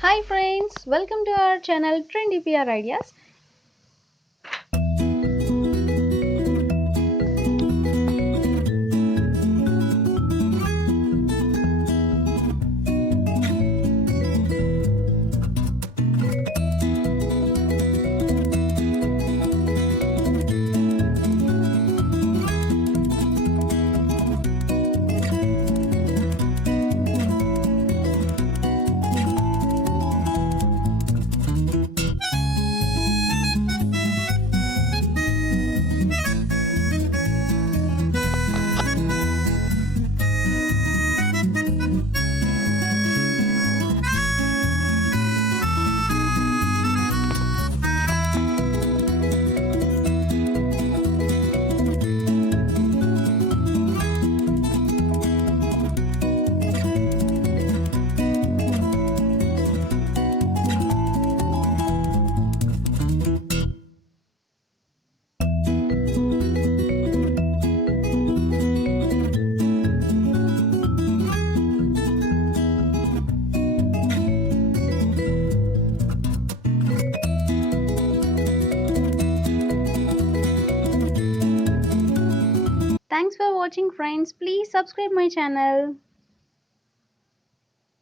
Hi friends, welcome to our channel Trendy PR Ideas. Thanks for watching friends. Please subscribe my channel.